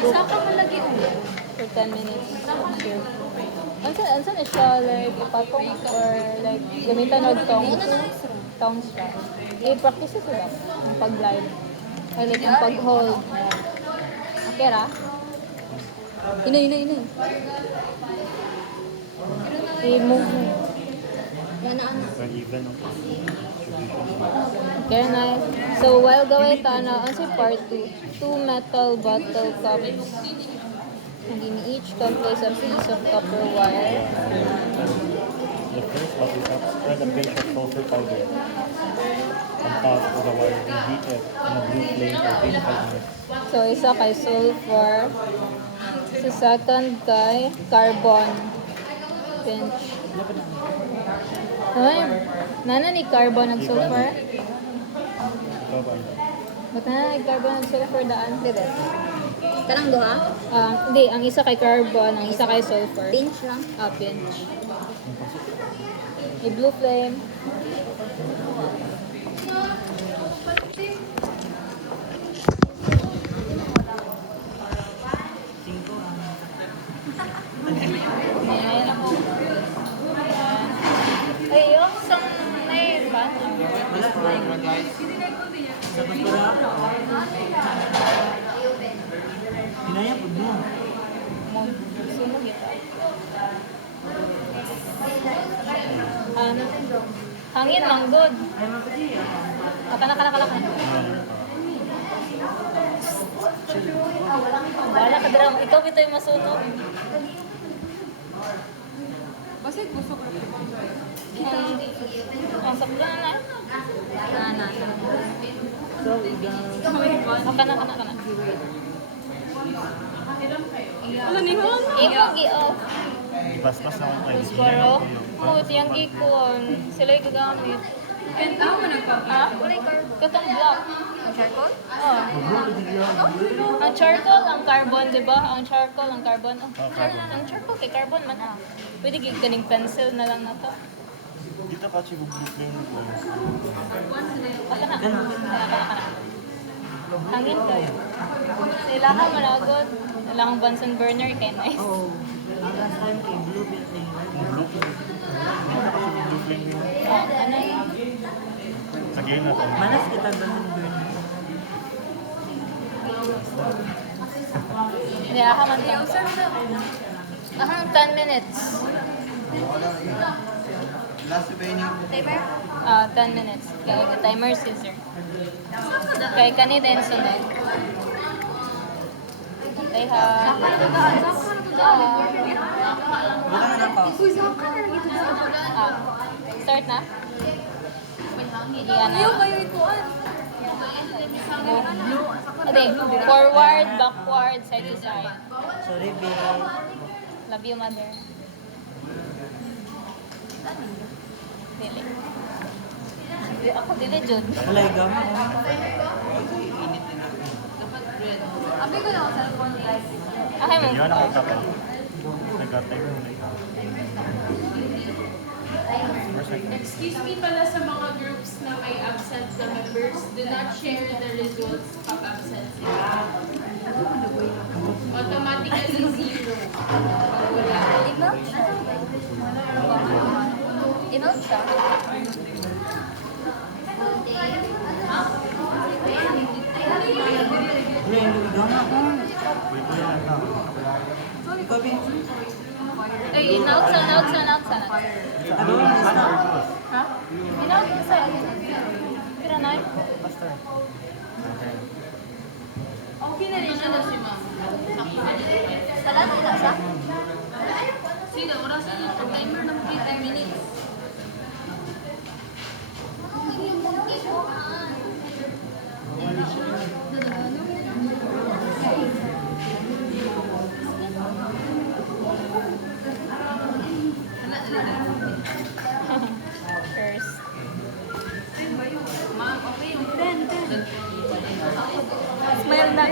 book Saka mo lagi for 10 minutes. Sure. Ansa na siya, like, ipatong or like, gamitan og tongs siya. I-practice sila ang pag-live. Or like, ang pag-hold. Okay ra? Ina. I-move mo. Even ang Okay, nice. So, while gawin ito, answer part 2. 2 metal bottle cups. And in each cup, place a piece of copper wire. the first bottle cup, spread a pinch of sulfur powder on top of the wire and heat it in a blue flame for 25 minutes. So, isa kay sulfur. Sa second kay carbon. Pinch. Ay, nana ni carbon ang sulfur? Ikaw ba? Ba't nana ni carbon ang sulfur daan? Diret. Kanang duha? Hindi, ang isa kay carbon, ang isa kay sulfur. Pinch lang. Pinch. I-blue flame. Ayan ako. Ay, yung isang may bato. Pinaya po mo. Sunog ito. Hangin, manggod. Kana. Wala ka dram. Ikaw ito yung masunog. Basta gusto ko. Ang sakla na. So, igang. Kana. Wala ni Hong? Ikaw gi-off. Ipaspas na akong kayo. Pero, kung yung ikon, sila yung gagamit. Kanta mo nagpapa. Katong block. Charcoal? Oh. Ang charcoal, ang carbon, di ba? Ang charcoal, ang carbon. Oh, carbon. ang charcoal kay carbon man. Pwede ganing pencil na lang na to. Dito ka siya blue flame. Kana. Hangin kayo. Sila ka managod. Sila kang Bunsen burner kay nice. Oo. Ang last time kay Blue Building. Blue flame. Blue flame yun. Ano yun? Sa game na to. Manas kita ganun burn. Hindi, ako man to. Ako 10 minutes. Last remaining. Timer? 10 minutes. Kaya timer scissor. Kaya kani din sunod. Antay ha. Start na? Iyan na. Kayo ituan. Ate, forward, backward, side to side. Sorry, babe. Love you, mother. Dili. Ako dili, Jud. Wala igam. Abi ko na ako sa phone guys. Okay mo. Yan ako kapal. Nag-atay mo na. Excuse me pala sa mga groups na may absent na members, do not share the results of absence. Automatically zero. Wala. Email siya. Email siya. Wala yung igam ako. Ikaw, babe. Ay, inauksan. Ano yung basta? Ha? Inauksan. Pira na yun? Okay na rin siya si ma'am. Salamat na siya. Sige, orasan niyo. Timer na 10 minutes. First. Ma'am, okay. Smile na.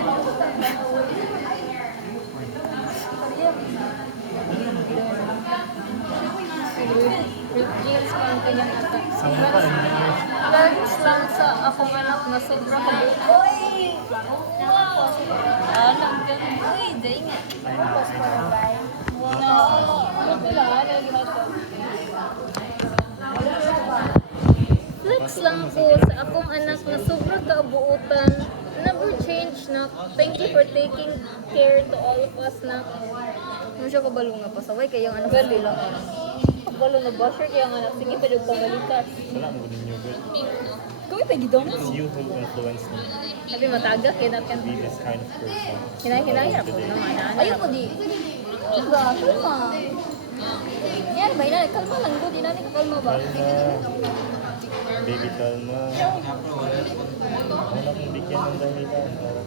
Siguro. ang anak na sobra ka. Uy! Alam ka. Uy, dahil nga. Tapos para guy. No. Wala, ano yung ginagawa? Flex lang ko sa akong anak na sobra kaabuutan. Never change na. Thank you for taking care to all of us na. Ano siya kabalo nga pasaway kayong ano Gali lang. Kabalo na basher kaya nga anak. Sige, pwede ko pangalikas. Wala mo ninyo, but Kami pa gidong. it's you who influenced me Sabi matagak, kaya to natin. be this kind of person. Hinay-hinay po Today. naman. Ayun ko di. Diba? Kalma. Yan ba? Ina, kalma lang ko. Di namin kakalma ba? Kalma. Baby, kalma. Wala kong bigyan ng dahilan para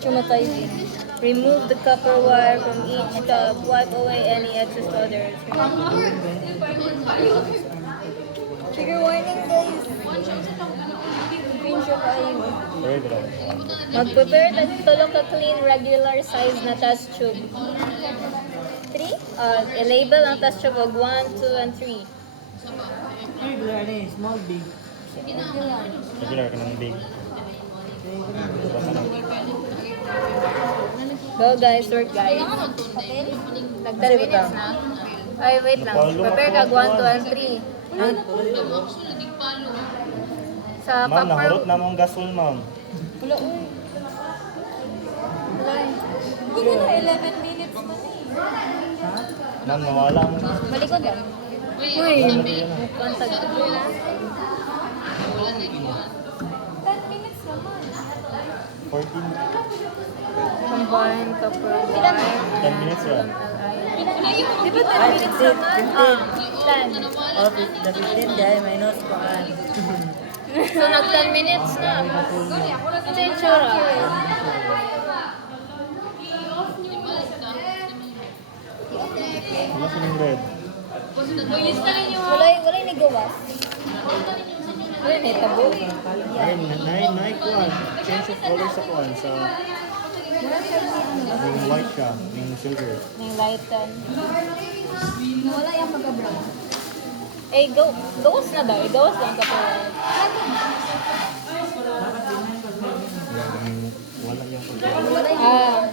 Traumatizing. Remove the copper wire from each cup. Wipe away any excess others. Trigger warning guys. Screenshot kayo. Very good. Mag-prepare na tulo ka clean regular size na test tube. 3? I-label ang test tube of 1, 2, and 3. Regular na eh, small, big. Regular ka ng big. Diba ka ng Go guys, work guys. Nag 10 minutes na. Ay, wait lang. Prepare ka 1, 2, and 3. Sa Ma'am, nahurot copper... na mong gasol, ma'am. Wala, uy. Wala. Hindi na 11 minutes mo. Ma'am, nawala mo. Malikod lang. Uy, mukhang tagtuloy na. 14. Combine copper wire 10 minutes yan. Di ba 10 minutes naman? 10. Oh, the 15 guy, minus paan. So, nag 10 minutes na. Ito yung tsura. Wala silang red. Wala yung nagawas. Wala na itabo. Nine kuan. Change of color sa kuan sa yung white siya, yung silver. Yung lighten. Wala yung pagka-brown. Eh, gawas na daw. Gawas lang copper wire. Wala yung Wala yung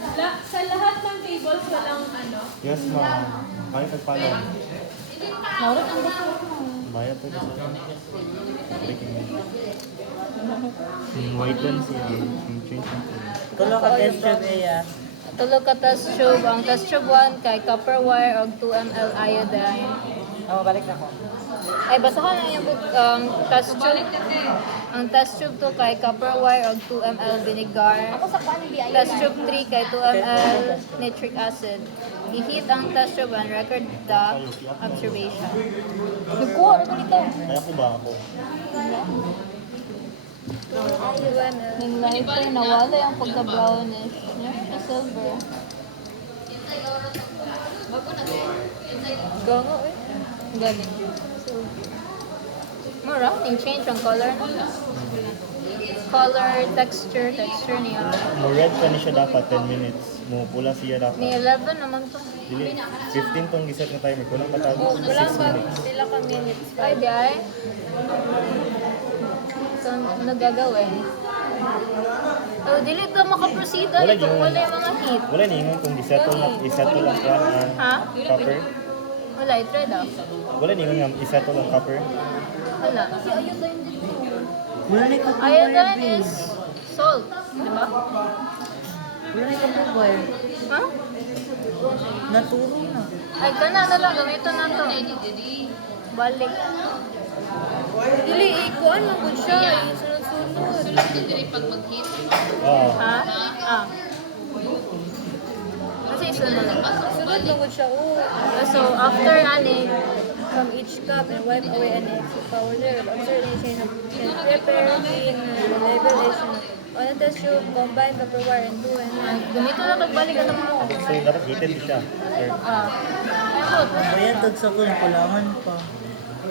Sa lahat ng tables, walang ano. Yes, ma'am. Kahit nagpala. Naurot ang gusto mo. Bayad pa kasi. Yung white lens siya. Yung change ng color. Tulo ka test tube eh, Tulo ka test tube. Ang test tube 1 kay copper wire og 2 ml iodine. Oh, balik na ko. Ay, basahan lang yung test tube. Ang test tube 2 kay copper wire og 2 ml vinegar. Ako sa kuan bi ayo. Test tube 3 kay 2 ml nitric acid. I-heat ang test tube and record the observation. Nagkuha na ko dito. Kaya ko ba ako? Yung lighter, nawala yung pagka-brownish. Yung silver. Gango eh. Galing. Mura, yung change ang color. Color, texture niya. Mo red pa ni siya dapat 10 minutes. Mo pula siya May dapat. 11 naman to. Dili 15 tong giset na timer. Kulang pa tago Oh, 6 wala ba? minutes. Sila ka minutes. Pwede ay. So, nagagawin. Oh, dili to makaproceed Wala kung yun. wala yung mga heat. Wala ni ingon kung isettle ang kuan Ha? copper. Wala, i-try daw. Wala ni ingon nga isettle ang copper. Wala. Wala na yung Iodine is salt, di ba? Wala na yung wire. Ha? Naturo na. Ay, kana na lang, gamitin na to. Balik. Dili, ikuan lang po siya. Sunod-sunod. Oo. Ha? Ah. Kasi sunod. Sunod lang po siya. So, after ani, from each cup and wipe away any excess powder. Observe the chain of prepare, clean, labelation. On the test tube, combine copper wire and two and one. Gamito na pagbalik ang mo. So dapat heated siya. Sir. Ah. Ayun. Ayan, tagsa ko na kulangan pa.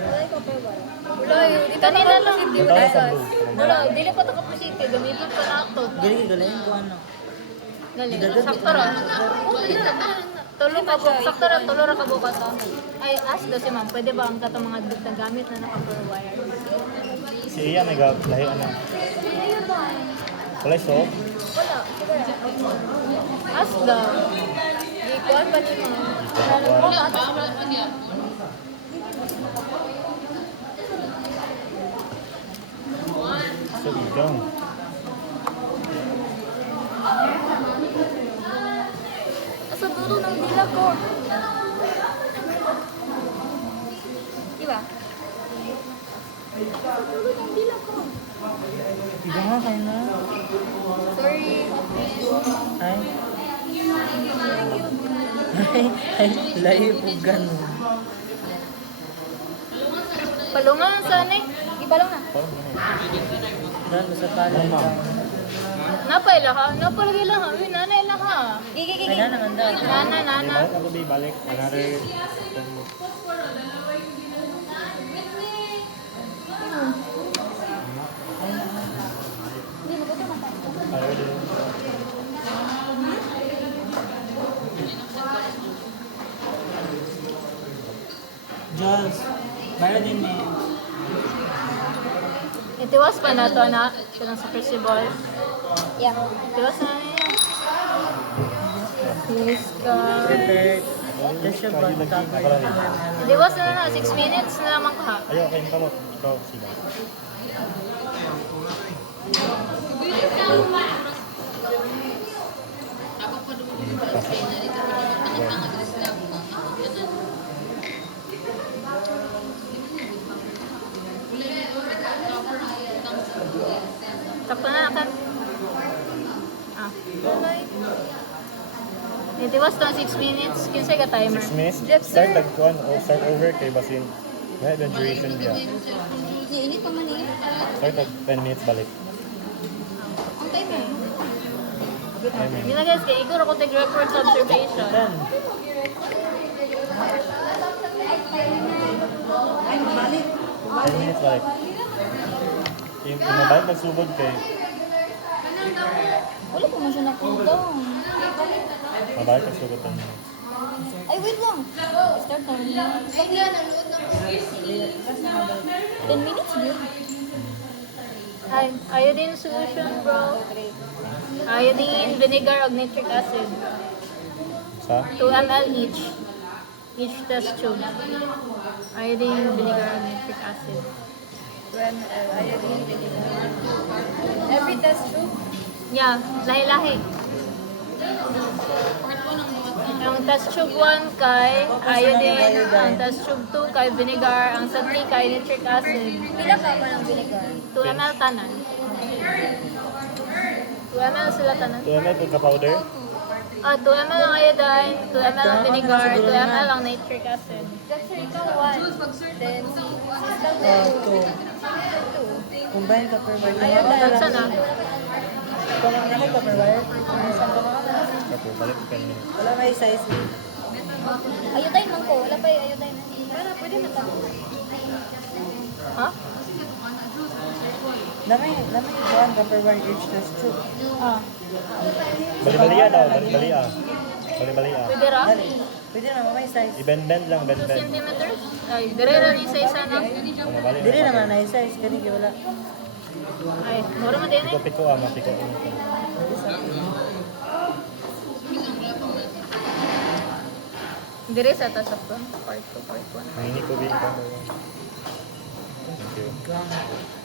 Wala yun. Kanina lang. Wala sa blue. Wala. Dili pa ito kapusite. Gamitin pa na ito. Dili ka galayin ko ano. Gali. Sakto ra. Tulo ka po. Sakto ra. Tulo ra ka bukas. Ay, ask daw si ma'am. Pwede ba ang katong mga gamit na naka-per wire? Si Iya may lahi ano. Wala so. Wala. Ask daw. Ikuan pa ni mo. Wala ba? Wala pa niya. So ikaw. Sa dulo ng dila ko. Diba? Sa dulo ng dila ko. Iba nga kayo na. Sorry. Ay. Ay, layo po ganun. Palungan sana eh. Ipalong na. Dahil sa palay ka. Napay ka? Napalagay lang ha? Uy, nanay lang ha? Gigi, Ay, naman daw. Nana. Balik ako di balik. Another 10 minutes. Ayaw din. Jules, mayroon din eh. Itiwas pa na to na. Silang sa festival. Yeah. Itiwas na niya. Please ka. Prepared. That's your Lagi lagi. bata. Ako lang. Itiwas na na. 6 minutes na naman ka. Ayaw kayo kamot. Ikaw sila. Sakto na kan. Ah. Itiwas to 6 minutes. Kinsay ka timer. 6 minutes. Jeff, sir. Start nagkuhan o start over kay basin. May the duration biya. Iinit pa man eh. Start at 10 minutes balik. Ang time eh. I mean, Hindi na guys, kaya ikaw ako take record sa observation. 10 minutes balik. Yung mabalik nagsugod kay Wala pa man siya na-cool down. mabalik nagsugod 10 minutes. Ay, wait lang. Start na. Sabi yan, nanood ng 10 minutes yun. Ay, iodine solution, bro. Iodine, vinegar, or nitric acid. Sa? 2 ml each. Each test tube. Iodine, vinegar, or nitric acid. Every test tube. Yeah, lahi-lahi. Ang test tube 1 kay iodine, ang test tube 2 kay vinegar, ang sa 3 kay nitric acid. Pila ka man ang vinegar? 2 ml tanan. 2 ml sila tanan. 2 ml pagka powder? 2 ml ang iodine, 2 ml ang vinegar, 2 ml ang nitric acid. That's sir, ikaw 1. Then, Two. Combine ka per wire. Ayun, saan na? Kumakamay ka per wire. Saan ka mga? Tapos balik 10 minutes. Wala may size. ayutayin man ko. Wala pa yung ayutayin. Para, pwede na ta. Ha? Lamay kuhan ka per wire each test tube. Bali-balia daw, bali-balia. Bali-balia. Pwede ra? Dali. Pwede naman may size. I-bend-bend lang, 2 bend-bend. centimeters? Ay, dire ra ni sa isa na. Ano, bali Dili naman na size. Ganun wala. Ay, mura mo din eh. Piko-piko mapiko. Dire sa taas ako. Part 2, part 1. Nanginig ko din. Thank you.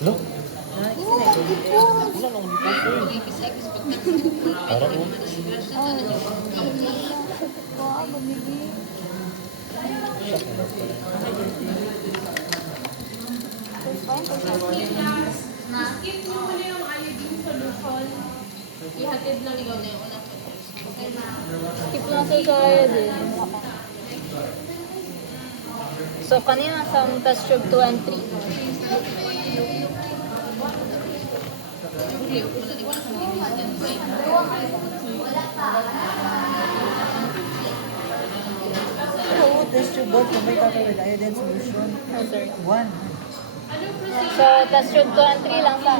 Look, wala nang dito eh. Para mo. Shock na daw pala. Skip mo muna yung iodine solution. Ihatid lang ikaw na yung unang Skip lang sa iodine. So, kanina sa test tube 2 and 3. Pero test tube both combine ka per wire. Iodine solution. Oh, sorry. One. So, test tube 2 and 3 lang sa.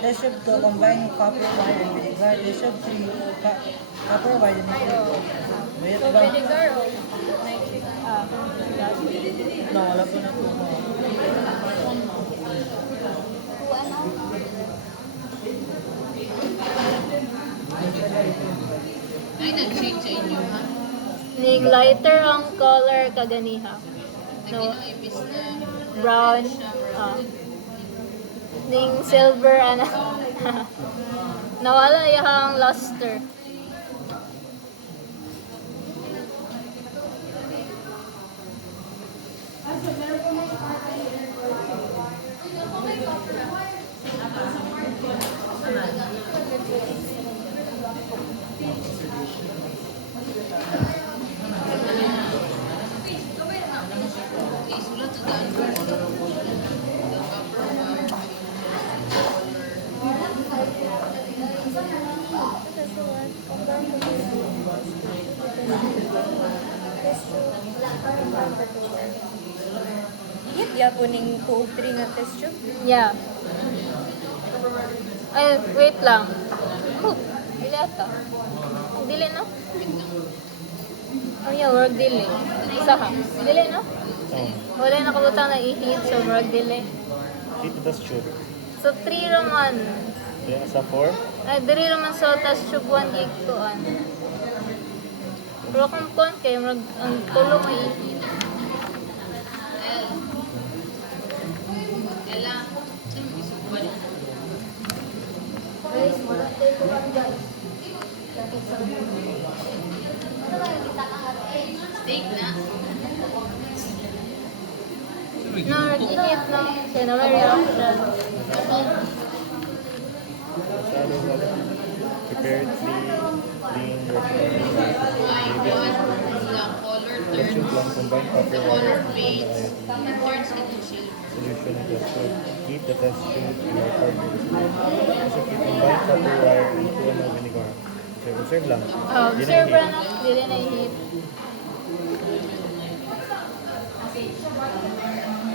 Test tube 2, combine copper wire and vinegar. Test tube 3, copper wire and vinegar. Bayat So, ba? vinegar o nitric. Ah, No, wala po na po. Ay, nag-change sa inyo, ha? ning lighter ang color kaganiha. No, Ang ibis na brown. Ah. Ning silver ana. Nawala yung luster. isulat sa daan ko. The copper wire. Hit ya po ning 2 o 3 nga test tube. Yeah. Ay, wait lang. Oh, dili ata. Ang dili no? Oh yeah, work dili. Isa ha. Dili no? Oh, Wala nakabutang na i-heat so work dili. heat the test tube. So 3 raman. Then sa 4, Ay, diri raman sa test tube 1 gig to an. Pero kung kon kay ang tulong ay i-heat. Ella, saan mo isulat? Steak na. No, i-heat na. Kaya na may reaction. prepared clean recommended. The color Test tube turns, lang combine copper the wire color and fades, iodine. it turns into silver. Solution in test tube. Keep the test tube in record display. Also keep combine copper wire and 2 ml vinegar. Observe lang. Di na Observe i-heat. na. Dili na i-heat.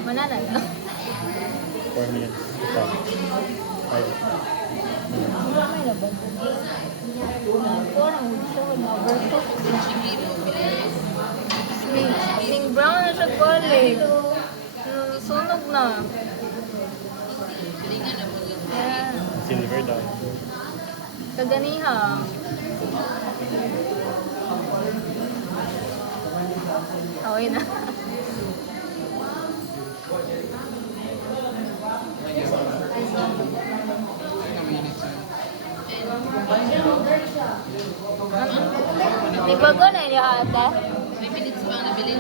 Manana na. 4 minutes. Ito. 5. May na ba? Parang siya mag-overcook. Ning brown na siya balik. Sunog na. Yan. Silver daw. Kaganiha. Okay na. Di ba ko na ata? 5 minutes pa ang nabilin.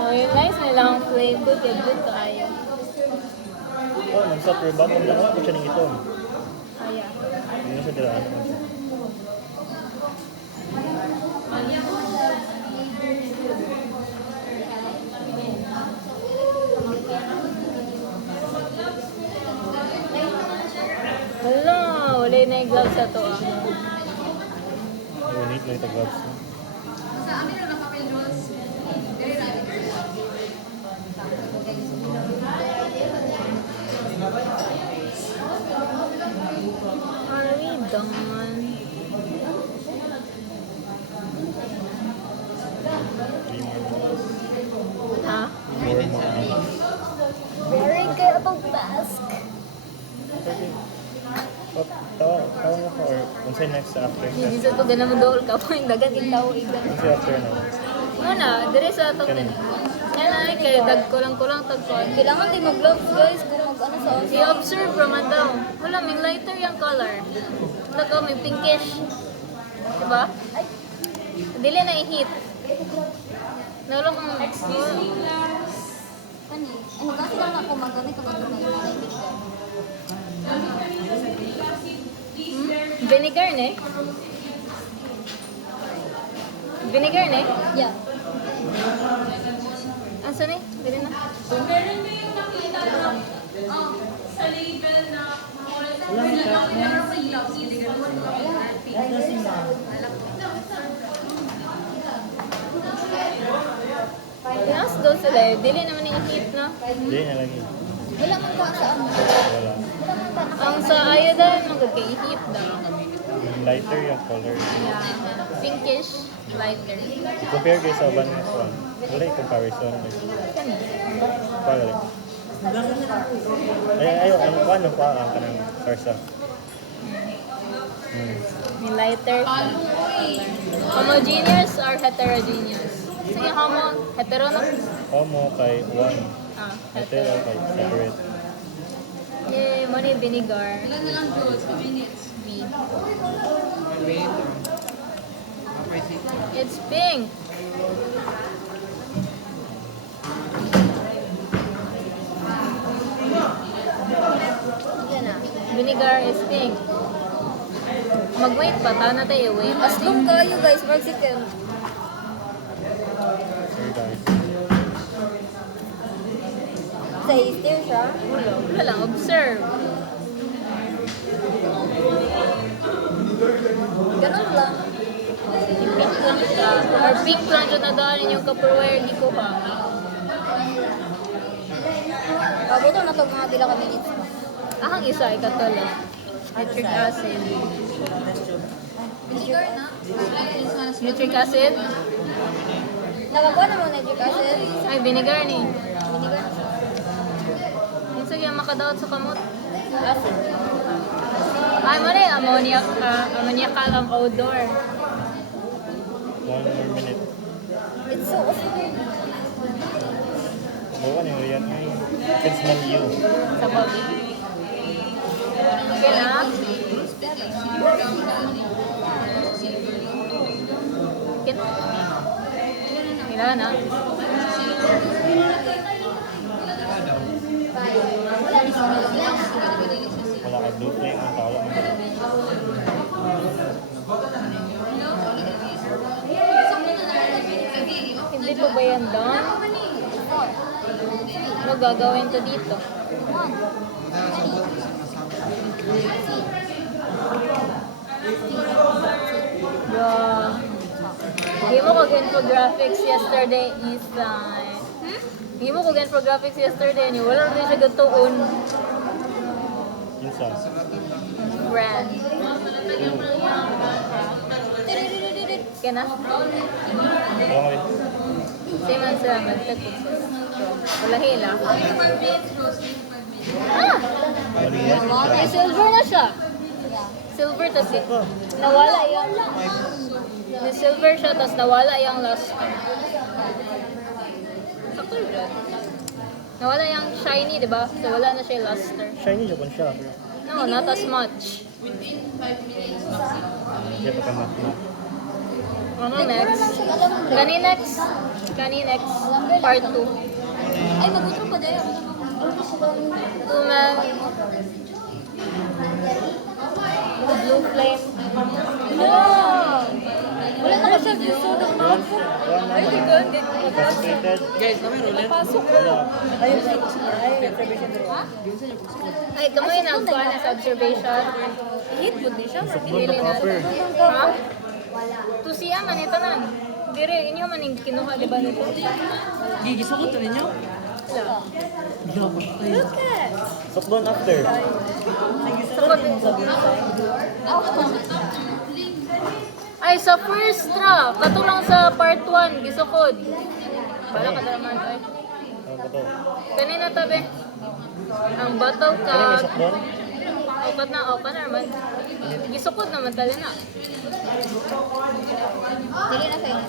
Oh, yung nice nila ang flame. Good kaayo. Oh, nang-stop your bottom lang. Wala ko siya ng ito. Aya. Hindi na siya diraan. Wala, wala na yung gloves sa to ah. Unique na ito gloves. no? Ay, daman. 3 more minutes. Ha? 4 more minutes. Very good about task. Okay. Oh, tawa mo ko or kung sa'yo next after Hindi test. sa to ganang dool ka po yung dagan ikaw ikan. Kung sa'yo after na. Muna, dire sa to. Kanin. Yan ay kay dag kulang-kulang tagkuan. Kailangan din mag-gloves guys kung mag-ano sa osa. I-observe naman daw. Wala, may lighter yung color. Wala may pinkish. Diba? Dili na i-heat. Nalo kung... Excuse me, Kani, ano kasi lang ako magamit kapag may vinegar. Vinegar ne? Vinegar ne? Yeah. Asa ne? Dili na. Meron na yung nakita na sa label na Pinas daw sila eh. Dili naman i-heat na. Hindi na lagi. Wala man ka sa ano. Wala. Ang sa iodine, magkakahit daw. Lighter yung color. Yeah. Pinkish, lighter. Compare kayo sa uban nga one. Wala yung comparison. Para like. Ay, ang paano pa ang kanang sarsa? May lighter. Homogeneous or heterogeneous? Sige, hetero na. Homo kay one. Hetero Hetero. kay separate. Yay, money vinegar. Ilan na lang Jules? 2 minutes. B. It's pink. Yan na. Vinegar is pink. Mag-wait pa, tana tayo wait. Aslong kayo guys, Mexican. Sorry guys. Sa stir siya. Wala lang, observe. Ganun lang. Pink lang siya. Or pink lang siya na daanin yung Tupperware, di ko pa. Pabuto na ito mga pila ka minutes pa. Ang isa ay katulad. Nitric acid. Vinegar na. Nitric acid? Nakakuha na mo na yung acid. Ay, vinegar ni. Vinegar na siya. Ang sige, makadaot sa kamot. Acid. Ay, mo na ammoniacal ang odor. 1 more minute. It's so awesome. Bawa niyo yan. I can smell you. Sa bobby. Okay na? Okay na? Kailangan na. Wala ka blue flame ang tao lang. Hindi pa ba yan doon? Ano gagawin to dito? Yeah. Hindi mo kag-infographics yesterday is Hindi mo kag-infographics yesterday ni wala rin siya gatuon. Yun sa. Brand. Kaya na? Wala nga rin. Same man sila magtagpog. Wala hila. Ano yan? May silver na siya. Silver tas nawala yung may silver siya tas nawala yung luster. Sakto yun. Nawala yung shiny, di ba? So wala na siya yung luster. Shiny Japan siya. No, not as much. Siya pa ka mat. Ano next? Kani next? Kani next? Part 2. Ay, mabuto pa dahil. Tuman. Blue flame. Oh! Wala na siya gusto ng mga Ay, di ko. Hindi ko. Frustrated. Pasok. Ayun sa observation room. Ay, kamay nagkuha na sa observation. Hit good din siya. Pinili na. Ha? To siya man ito na. Dire, inyo man yung kinuha, di ba nito? Gigisukot na ninyo? Wala. Look at! Sukbon after. Sakot. Ay, sa first draft, katulong sa part 1, gisukod. Bala ka naman, ay. Ano ba to? Kanina tabi. Ang bataw ka. Ano may sukbon? Opat na naman. Gisukod naman tali na. Dili na sa'yo.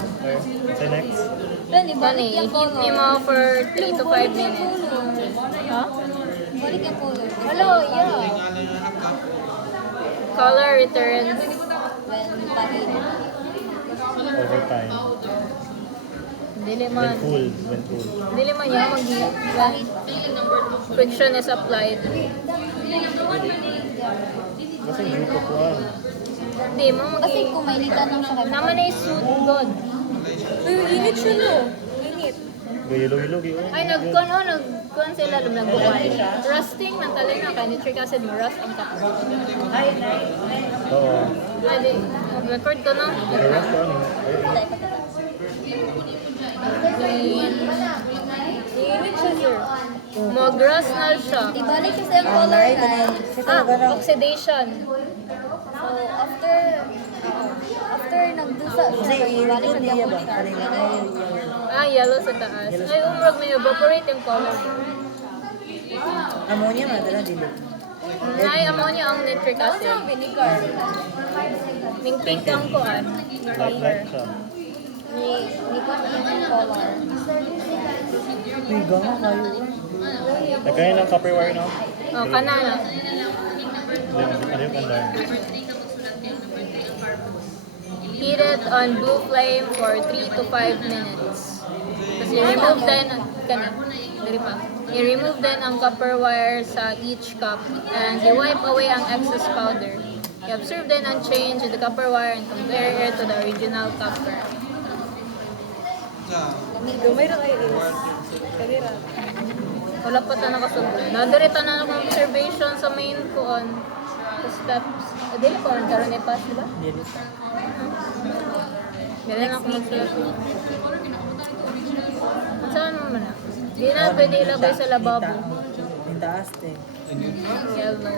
Okay. Say next. Dali, Dani, balik yung i-heat color. ni mo for 3 to 5 minutes. Ha? Balik yung color. Hello, yeah. Color returns. When pahin. Over time. Dili When man. cool. When cool. Dili man yan mag friction is applied. Kasi grupo ko ah. Hindi mo mag Kasi kung may litan lang siya kayo. naman ay suit god. Init siya no. Init. Gayelo-yelo gi. Ay, nagkuhan sila, nagbuwan. Rusting, natali na, kaya nitric acid mo, rust ang kapag. Oo. Ay, di, record ko na. Nag-rush ko ano. Patay, patay. Init siya, sir. Mag-grass na siya. Ibalik kasi ang color Ay, guys. Oxidation. So, after nagdusa siya, Kasi ibalik i-record siya niya ba? kapag Kanina ay Yellow sa taas. Ay, umurag may evaporate yung color. ammonia madala dili. Ay, ammonia ang nitric acid. vinegar. Ning pink ang kuan. Light siya. Ni kwan yung color. Uy, gama kayo. Nagkain ng copper wire na. Oh, kana na. Ano yung ganda? Heat it on blue flame for 3 to 5 minutes. Tapos i-remove then, dali pa. I-remove then ang copper wire sa each cup and i-wipe away ang excess powder. I-observe then and change the copper wire and compare it to the original copper. Dumay na kayo is. Kalira. Wala pa ta nakasugod. Nadarita na ng observation sa main kuon. Sa steps. Dili ko ang karon ipas, di ba? Dili. Dili na ako magsulat. Saan mo na? Di na pwede ilagay sa lababo. Yung taas eh. Yellow.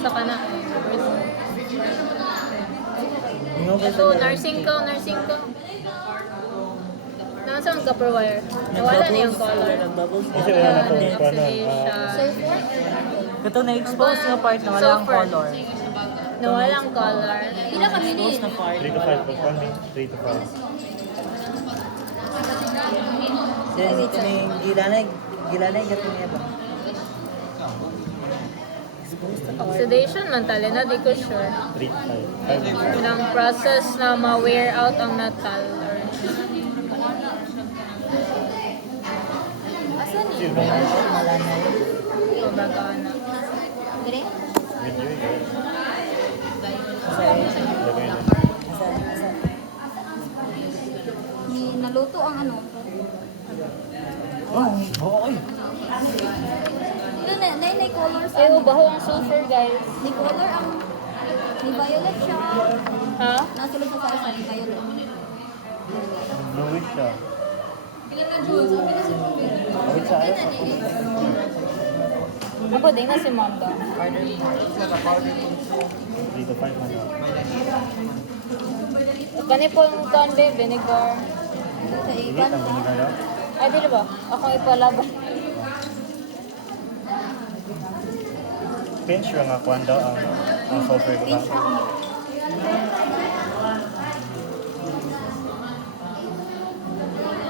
Sa kana. Ito, nursing ko. Nasaan ang copper wire? Nawala na yung color. Nag-bubbles. Kasi wala na itong Oxidation. paano. Ito na-expose nga part na wala ang Sulfur. color. Nawala ang color. Pila kami ni. Expose na part. 3 to 5 po. 3 to 5. Then, may gilanay gato niya ba? Oxidation man tali na, di ko sure. 3 to 5. 5 minutes. Ilang process na ma-wear out ang metal. Or, Asan ni? Silver na. Malanay. o bagana. Dire? Video yun. Kasi, Lagay na. asa. Ni naluto ang ano. Oo, oy. Ito na color sa Ay, ano. baho ang sulfur, guys. Ni color ang ni violet siya. Ha? Nasulod sa sa ni violet. Bluish siya. Bawit sa ayos. Ako din na si Manda. 3 to 5 na. Kani po yung conde, vinegar. Sa Init iban. ang vinegar daw. Ay, di ba? Akong ipalaban. Pinch yung nga kuhan daw ang sulfur ko.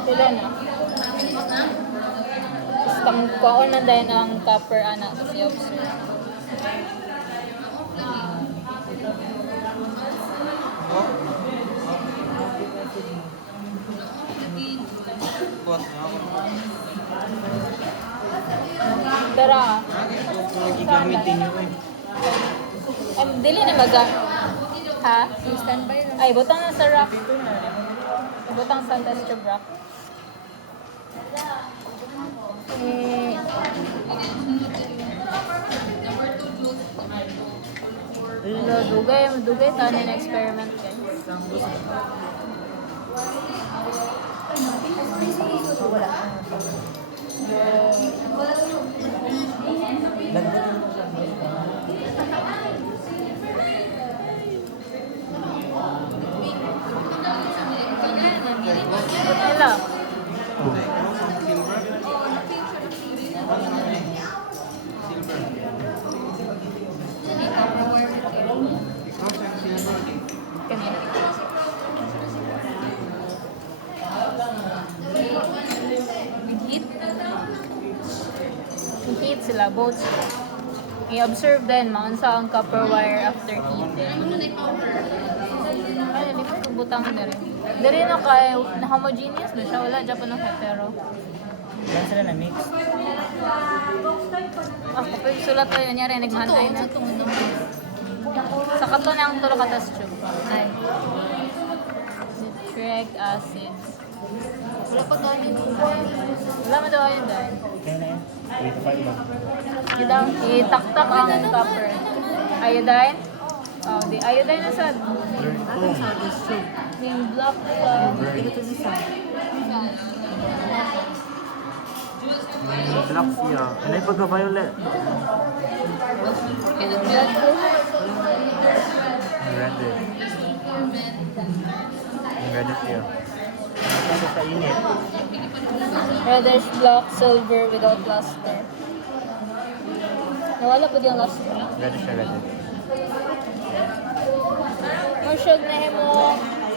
Sila na. Tapos kamukaon na dahil ang copper ana. Tapos i-observe. Tara. Gigamitin nyo eh. Dili na maga. Ha? Standby na. Ay, butang na sa rack. Butang sa test tube rack. Dugay tayo ng experiment guys. Hello. Heat sila, both sila. I-observe din, maunsa ang copper wire after heating. Ay, di ba butang na rin. Dari na kay na homogeneous na siya, wala dyan pa ng hetero. Yan sila na mix. Kapag sulat ko yun, yari, nagmahantay na. Sa kato na ang tulo katas tube. Ay. Nitric acid. Wala pa gani. Wala mo daw yun dahil. Kaya na yan. 3 to 5 lang. Itaktak ang copper. Iodine? Oh, di iodine na sad. Yung black Burn. Black siya. Ano yung pagka-violet? Ang red eh. Ang red siya. Kasi sa init. Reddish black, silver without luster. Nawala po yung luster. Red siya, red. Masyag na mo,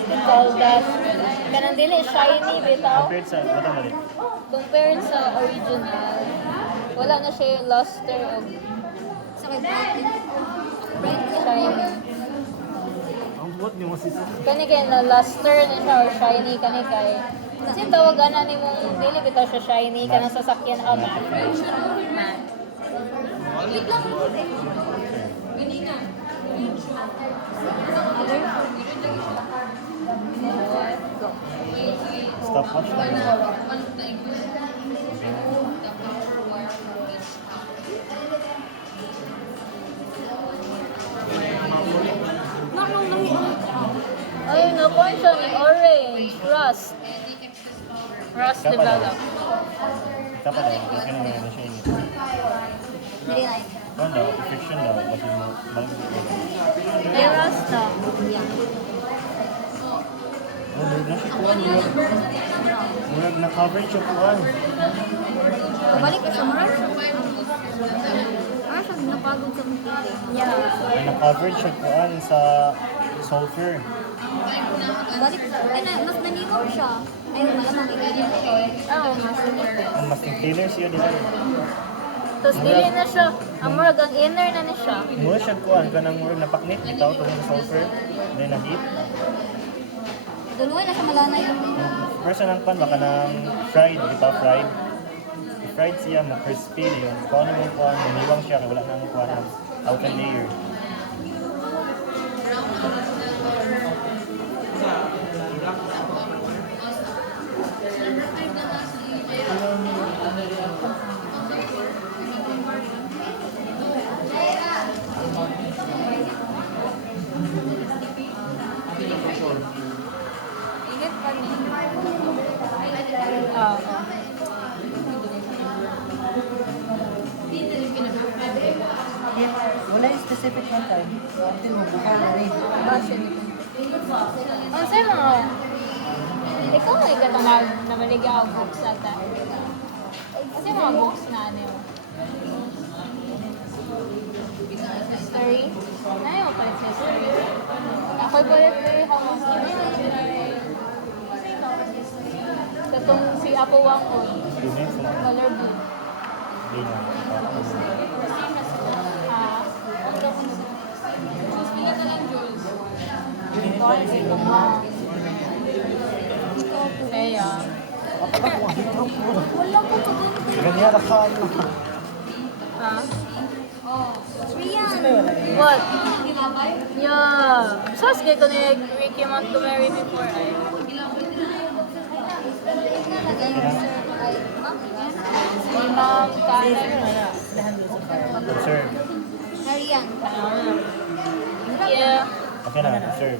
you call that, kanang dili shiny bitaw. Compared sa, wala mali. Compared sa original, wala na siya yung luster o Sa may bright. shiny. Ang buot ni mo si Kani kay na luster na siya or shiny kani kay. Kasi tawagan na ni mong dili bitaw siya shiny kanang sasakyan ka man. stopwatch na. Ay, nakuha siya ni orange, rust. Rust develop. Dapat daw, kasi naman na siya init. Hindi na. Ano daw, friction daw, kasi mo, May rust na. murag na siya kuhan, murag na coverage siya kuhan. Kabalik ka sa Mars. Ah, siya napagod sa mutili. Yeah. Ay, na-coverage siya kuhan sa sulfur. Balik, ay na, mas nanigaw siya. Ayun, malamang ikailan siya. Oo, mas Ang mas cleaner siya dito. Tapos dili na siya, ang murag ang inner na ni siya. Mura siya kuhan, kanang murag napaknit, bitaw itong sulfur, then na-heat. Duluay na sa malana yun. First ang pan, baka ng fried, bitaw fried. Fried siya, ma-crispy yun. Kung ano yung kuhan, maniwang siya, kaya wala na ang kuhan ng outer layer. Ingat pa niya. Oo. Wala yung specific na time. Until mo bukal na rin. Ang sa'yo mga, ikaw ay katangal na maligaw books na ta. Kasi mga books na ano yun. History? Ano yung palit sa history? Ako'y palit ko yung hamas na katong si Apo Wang ko, Lunit, color blue. hindi na. Ah, Choose pili ka lang, Jules. kaya, Wala ko to dun. Ganyan na ka. ah, Rian. what? Yeah. Sas kayo ni Ricky Montgomery before ay. Si Ma'am Karen. Observe. Rian. Yeah. Okay na, observe.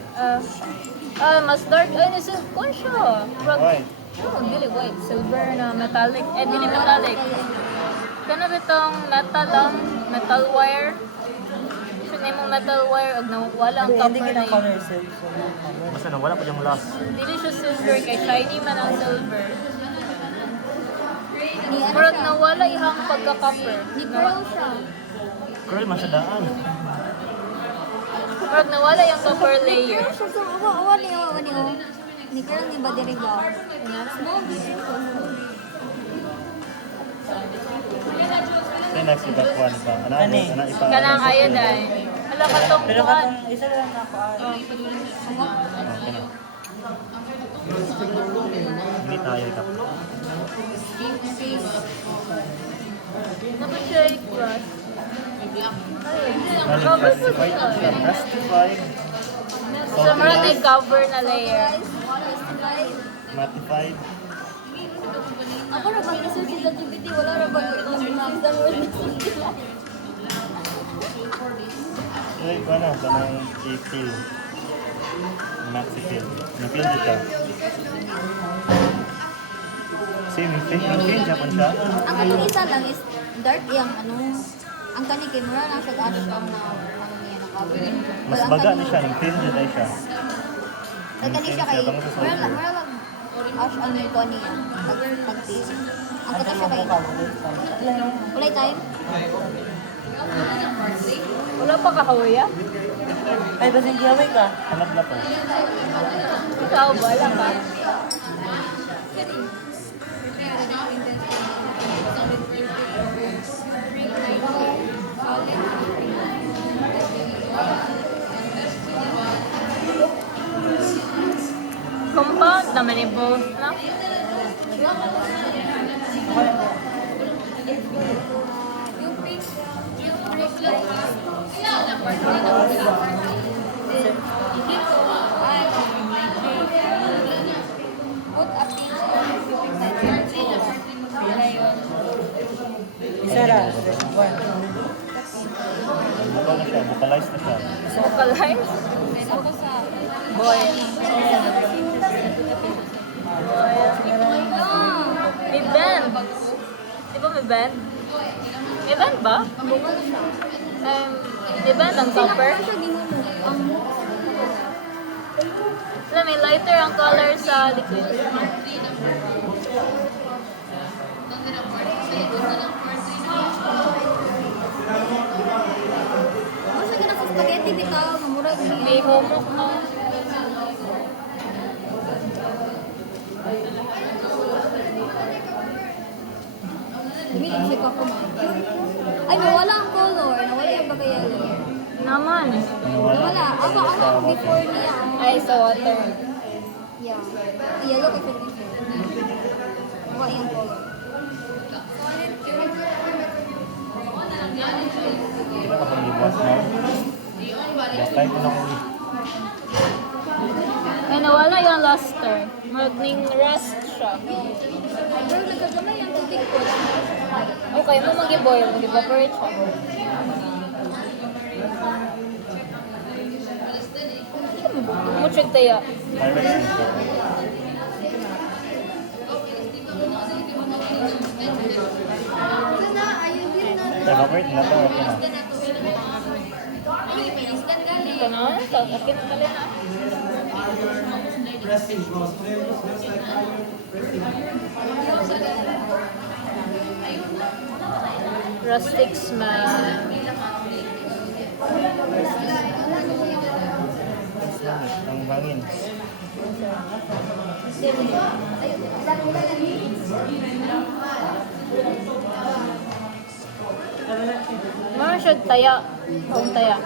Mas dark. Ay, nasa kung siya. White. Oh, dili white. Silver na metallic. Dili metallic. Kana bitong metal wire. Siya mong metal wire og nawala ang Hindi copper kita na color yun. cell. Basta na, wala pa yung last. Dili siya silver kay shiny man ang silver. Ni ano Murag siya? nawala ihang pagka-copper. Ni Pearl siya. Curl, masyadaan. Murag nawala yung copper layer. Pearl siya. So, awa ni o. Ni Pearl ni ba diri ba? Small beautiful. Kaya nagsigat kuhan pa. Ano, Ani? ano, ipa. Kanang iodine. Hala katong Pero kuhan. katong isa lang ako ay. Okay na. Hindi tayo ikap. Naman siya i-cross. Ay, cover po Justified siya. siya. Justified. So, murag may cover na layer. Matified. Ako na mag-research sa GPT, wala na ba mag-master word na sila. Ay, kuhan na. Kanang i-fill. Maxi fill. Na-fill dito. Same, maintain Japan siya. Ang katong isa lang is dark yung ano, ang kani kay mura lang siya ash ang na ano niya na cover. Mas baga na siya, maintain dyan ay siya. Ang kani siya kay Bang sa mura lang software. ash ang niya ko niya pagtin. Ang kato siya kay Walay time. Wala pa kahawiya? Ay, basta yung gawin ka. Hanap na po. Ikaw ba? Wala pa? Compound naman yung both na. Yung pink, yung brick light. Put a pin Isa ra. One. Buka na siya, vocalize na siya. Vocalize? Ako sa Boy. May band. Di ba may band? May band ba? May band ang topper. Wala, may lighter ang color sa likod. Masa ka na sa spaghetti bitaw, mamurag niya. May humok na. Umilig siya ka kumain. Ay, nawala ang color. Nawala yung bagay yellow. Naman. Nawala. Ako before niya. Ay, sa water. Yeah. Yellow kasi before. Nawala yung color. Hindi na kapag-iwas na. Bakay ko na ko. Ay, nawala yung luster. Magning rust siya. Pero nagkagamay ang tubig ko. Okay, mo mag-boil. Mag-evaporate siya. Mutsig tayo. Direct na. Evaporate na to, okay na. Ito na. Akin na na. Rustic smell. Ang hangin. Mga siya taya. Kung taya.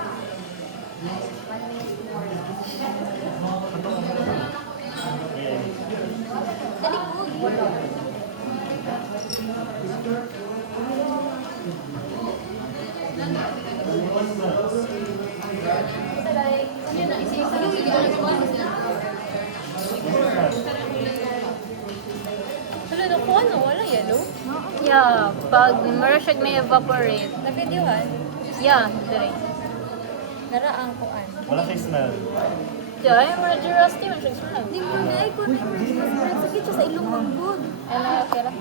Wala na kung ano, wala yellow. Yeah, pag marasag may evaporate. Na-videohan. Yeah, dire. Naraang kuan. Wala siya smell. Yeah, ay medyo rusty man siya smell. Di mo na ay ko na sakit siya sa ilong manggod. Ay, nakakira.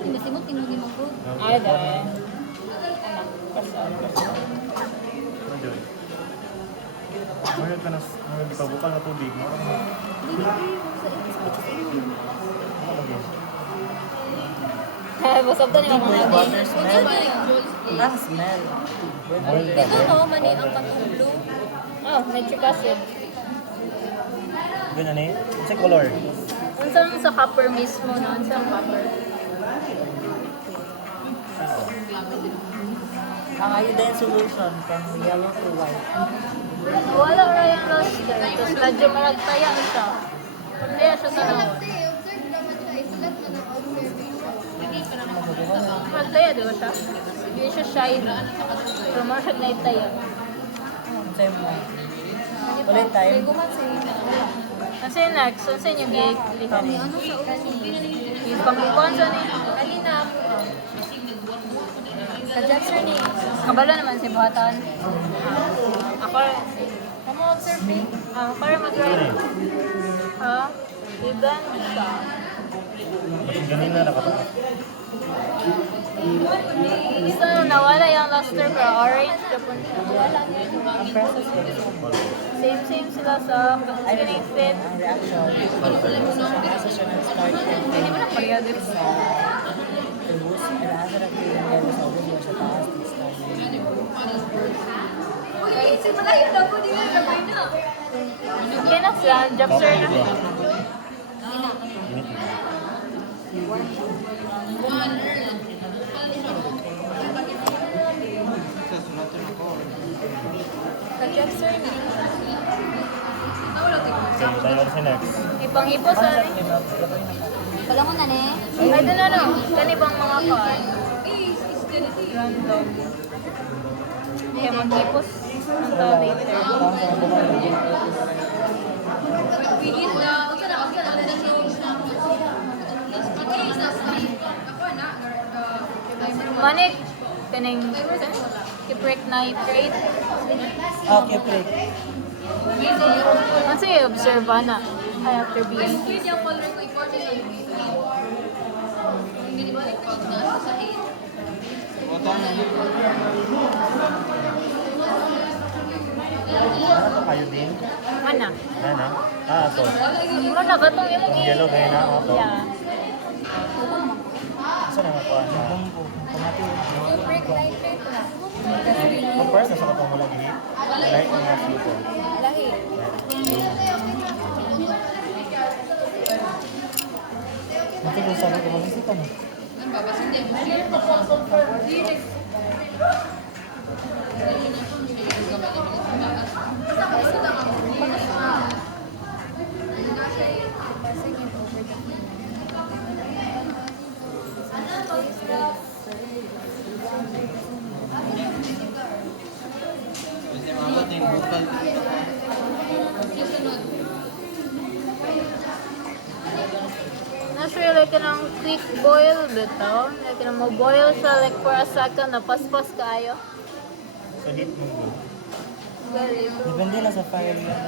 Hindi simot tinugi manggod. Ay, dire. Kasal. Enjoy. Mayroon ka na, mayroon di pa bukal na tubig. Mayroon ka na. Dili sa sakit siya sa ilong. Ano lagi? Busog to ni mga Water smell. Ano yan? Ang smell. Boiled na. Ito no, mani ang katong blue. Oh, nitric acid. Ganyan eh. Sa color. Unsang sa copper mismo no, unsang copper. Ang iodine solution from yellow to white. Wala ra yung luster. Tapos medyo maragtaya siya. Kaya siya sa no. Maragtaya, di ba siya? Hindi siya shiny. Pero marag na itaya. Same mo. Ulit time. May gumat sa inyo. Kasi next, unsan yung gig liham? May ano sa ulo. Yung pangkukuhan sa ni. Alina. Adjuster ni. Kabalo naman si Buhatan. Ako, Kamu observe me. ako rin mag-ride. Ha? Iban siya. Mas ganun na nakatakas. So, nawala yung luster ko. Orange, Japon siya. Ang process ko. Same sila sa skinning fit. Ang reaction. Asa siya nag-start. Hindi mo na pareha din. Ubus. Asa na kayo yung level sa ubus mo sa taas. Start. Okay na sila. Job sir na. Init na. Ka-job sir na. Okay, tayo sa next. Ipang-ipos sa Palangon na ne. Ay, doon ano. Kani bang mga kaan? Random. Kaya mag-ipos. Ang tao later. Manik. Kaning kiprek nitrate. Okay, break. Ano sa'yo, observe na. Ay, after being Ano kayo din? Mana? Ano? Ah, so. Mana ka itong imong Ang yellow gaya na ako. Yeah. Saan naman po? Bumbo. Pamati. Break nitrate na. Ang first, nasa katong mula gihit. Light na nga sito. Lahi. Matulog sabi ko mag-isita mo. Not sure like kanang quick boil bitaw. Like kanang mo boil siya like for a second na paspas kaayo. So, heat mo. Very Depende lang sa fire yan.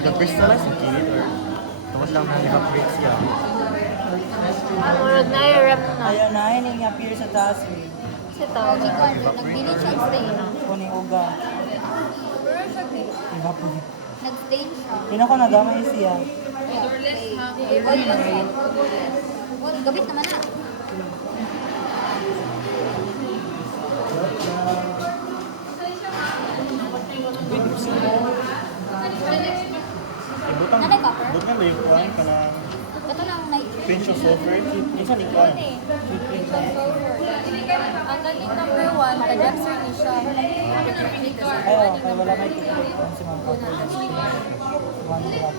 The crystallize yung kilit or tungkol lang na evaporates ka. Murag na yung rep na. Ayaw na, yun yung appear sa taas eh. Kasi tawag ito. Nag-delete siya ang stain. Kuning uga. Evaporate. Nag-stain siya. Yun ako nagamay siya. Well, gabit naman na. Ibutang, Nanay copper? butang ba yung kuhan ka na Ito lang nitrate. pinch of sulfur? Minsan ikuhan. Ang galing number 1, ka-job sir ni siya. Ayaw, kaya wala may tutuloy kung si Ma'am Copper. One drop.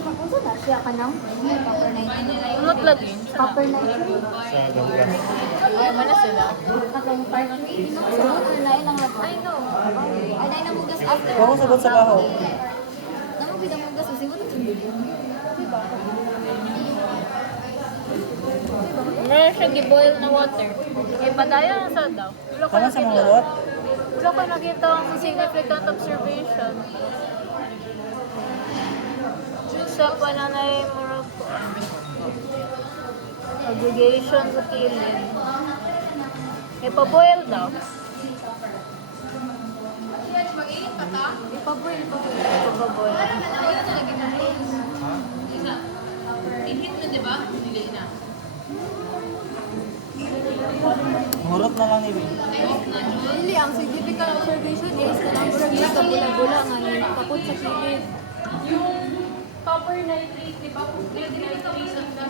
Kung saan na siya ka nang? Copper nitrate. Umot lagi. Copper nitrate. Sa gahugas. Ay, mana sila? Katong part 3. Sunod or na ilang lapat? I know. Ay, na ilang mugas after. Huwag kong sagot sa baho. Namang bidang mugas, usigot at sunod. Meron siya giboil na water. Eh, padaya na sa daw. Wala ko Tama sa mga nakita. urot? Wala ko nakita ang significant observation. Sa pananay Morocco. Aggregation sa kilid. Ipaboil daw. Ipaboil. Ipaboil. Murot na lang ibig. Hindi, ang significant observation is kanang murag na kabula-bula nga yung kapot sa kilid. Yung copper nitrate, di ba? Pwede na ito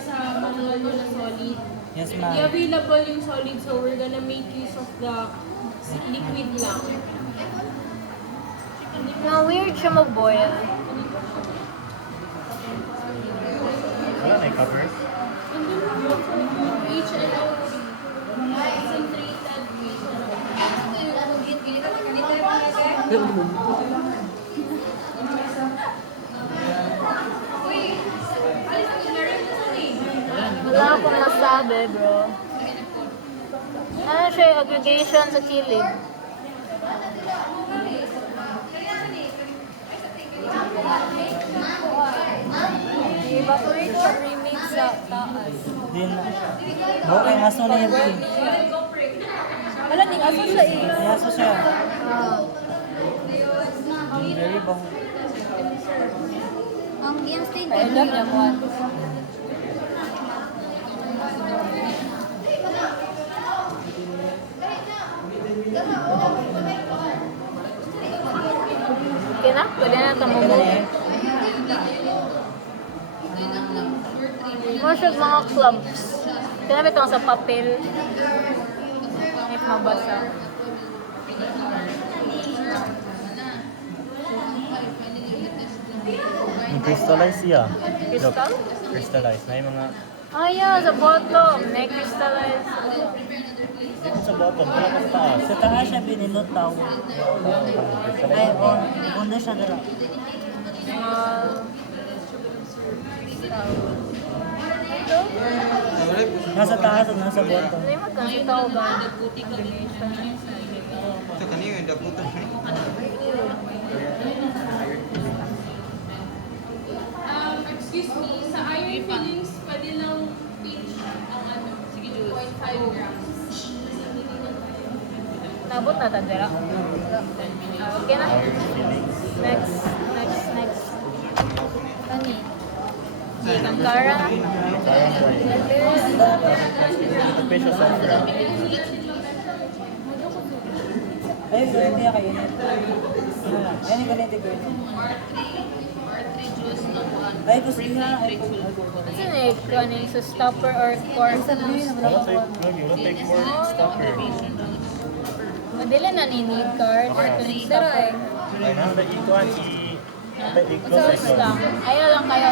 sa manual nyo na solid. Yes, Di ma'am. available yung solid, so we're gonna make use of the liquid lang. Nga weird siya mag-boil. Wala na yung cover. And then, HNO3, concentrated Wala akong masabi, bro. Ano siya yung aggregation sa kilid? I-evaporate siya remake sa taas. Din, okay, aso na yun. Wala, ning aso siya eh. May aso siya. Ah. Very bango. Ang yung stain I love them one. Okay na? Pwede na ito Kaya mo. na eh. Mga siya mga clumps. Tinapit lang sa papel. If mabasa. Yung crystallize siya. Crystal? Look, crystallize. Na yung mga, Ah, yeah, sa bottom. May crystallize. dito sa bottom, wala pa sa taas. Sa taas siya binilot tao. Ay, una siya dala. Small. Nasa taas at nasa bottom. Ano yung magkakita ko ba? Combination. Excuse me, sa iron fillings, pwede lang pinch ang ano, 0.5 grams. Nabot na tandera. Okay na. Next. Kani. Di kangkara. Parang rice. Ito pa siya sulfur. Ay, ganito niya kayo. Ano lang? Yan yung ganito ko. Ay, gusto niya. Ay, Kasi na sa stopper or cork. Wala take pork stopper. Madila na ni-need card or tuning stopper. Ay, nanda ikuan Sauce lang. Ayaw lang kayo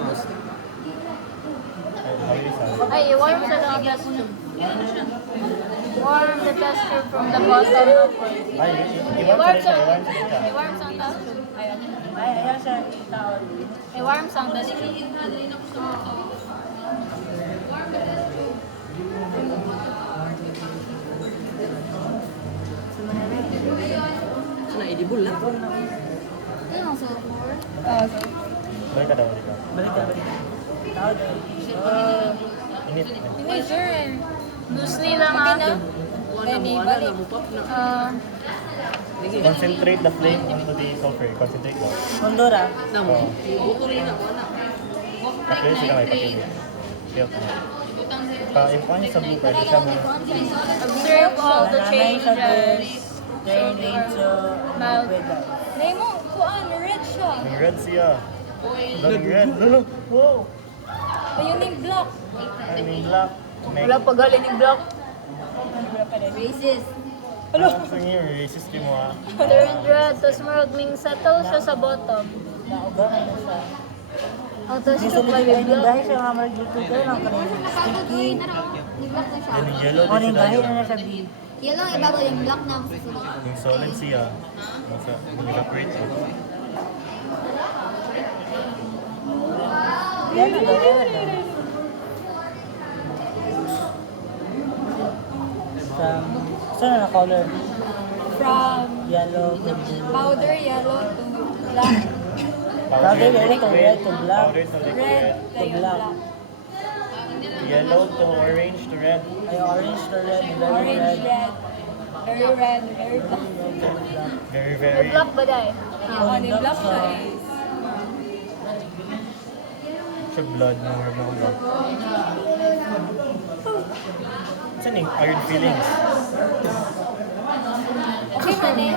boost. Ay, i-warm sa lang test tube. Warm the test tube from the bottom upward. Ay, I-warm sa iwan i-warm sa test tube. Ayaw. ay, ayan siya. Tao. I-warm sa test tube. Ano ang sulfur? Balik ka daw, balik ka. Balik ka, balik ka. Tao doon. Init. Hindi, sure. Loosely lang ha. Any, balik. Concentrate the flame onto the sulfur. Concentrate mo. Kondora. Oo. Pakili sila may pakili. Feel ko na. Pa-ipuan niya sa blue card. Siya mo. Observe all the changes. Turn into Mild. weather. Name mo, kuan, red siya. Yung red siya. Daming red. Lalo. Wow. Ayun yung block. Ay, may black. May Wala pa galing yung block. Racist. Ano? Gusto niyo, racist yung mga. Turn red, tapos marag ming settle siya sa bottom. Naugahan na siya. Ang tapos Gusto siya pa niya yung kayo block. dahil siya mga mag-youtuber lang kanina. Sticky. Ni-block na siya. Yan yung yellow O, din ning sila. dahil na siya B. Yan lang ibabaw yung block na ang susunod. Yung solid siya. Nasa, evaporate siya. Yan na daw, yan na daw. Saan na color? From Yellow to blue. powder yellow to black. Powder yellow to red to black. Powder to liquid. Red To to black. black. Yellow to orange to red. Ay, orange to red, very Orange red. red. Very red, very black. Very, May very. black ba dahil? Oh, Yung black siya is Siya blood ng ulo. Saan yung iron fillings? okay man eh.